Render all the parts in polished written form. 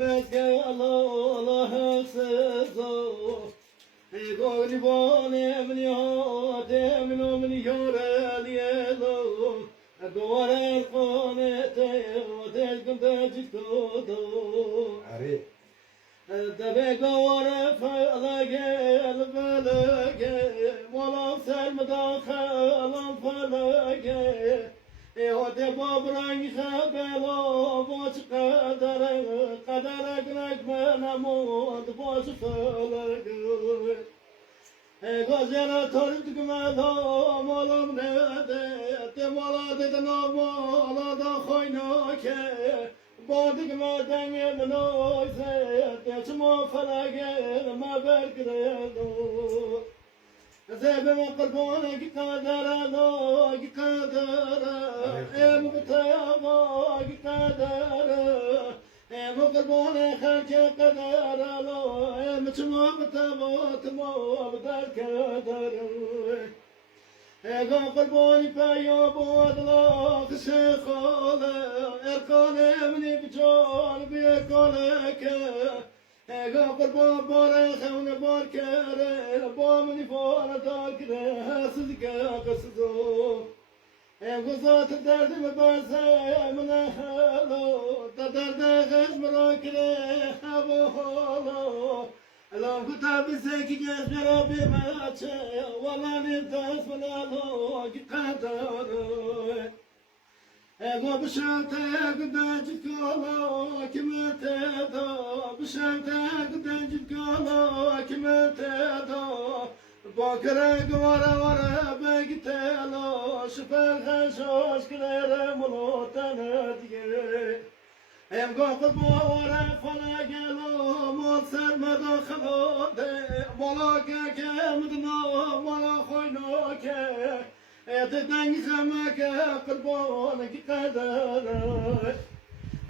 مكال الله سزو قولي باني من يهات من يورد يلو دوار القانة وتلكم تجدو عريق دبك وارف لقى الفلك ولا سلم داخل الفلك يهدي بابرنج خبلا باش قدرك لك من موت باش فلك غزالة تردك مالا مالم نده مالا ددنا مالا دا خويناك بادك ما دنگل نوزه چما فلگل ما برگردو زب ما قربانك قدر الله قدر ام بتابك قدر ام قربان خلق قدر الله ام چما بتابات ما بدر قدر اگه قربانی پیام بود لاغ شخاله ارکانه منی بجان بیکانه که اگه قربان باره خونه بار کره با منی باره دار کره حسد که قصدو اگه ذات درد ببازه من حالو در درد خشم را کره هوا حالو الان كتاب ساكي جاز بربي ما تشاء والله ننتهز من الله قدر اقوى بشانتك داجك الله كما تدا بشانتك داجك الله كما تدا باكرك ورا ورا بقيت له شفا الخشوش كلير ملوتنا ديه ام قاقب ورا فلا قالوا مال سر مداخلات مالا كمدنا مالا خويناك تدنگ خمك قربانك قدر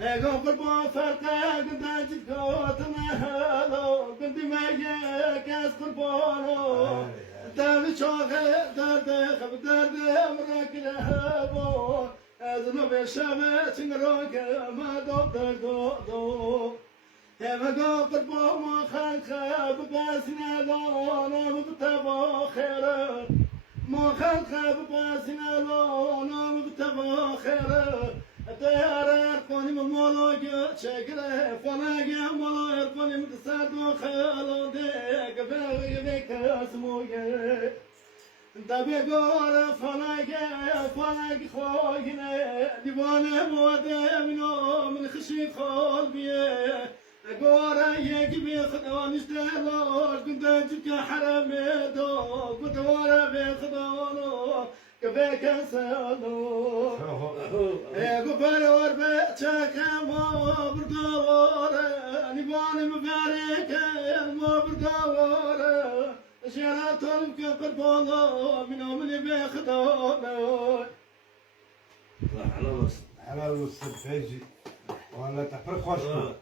اگه قربان فرقك دنجت قاتنا هلا قد ما يكاس قربانو دم شاخه درد خب درد امرك لهبو ازنو بشامه تنروك ما دو دو هم قاقر بوما خلق بباسنا لونا مبتبا خير ما خلق بباسنا لونا مبتبا خير ديار ارقوني ممولوك شكره فلاقي مولو ارقوني متصدو خيالو ديك بغي بك اسموك دبی گور فلک خوگنه دیوانه موده منو من خشی خال بیه گور یکی بی خدا نشته لاش گنده جکه حرمه دو گدواره بی خدا نو کبه کسالو گفرور به چکم بردواره دیوانه مبارکه ما بردواره شيرات القربانة من عمري بخدانة على الوصف فيجي ولا تفرق خوشكم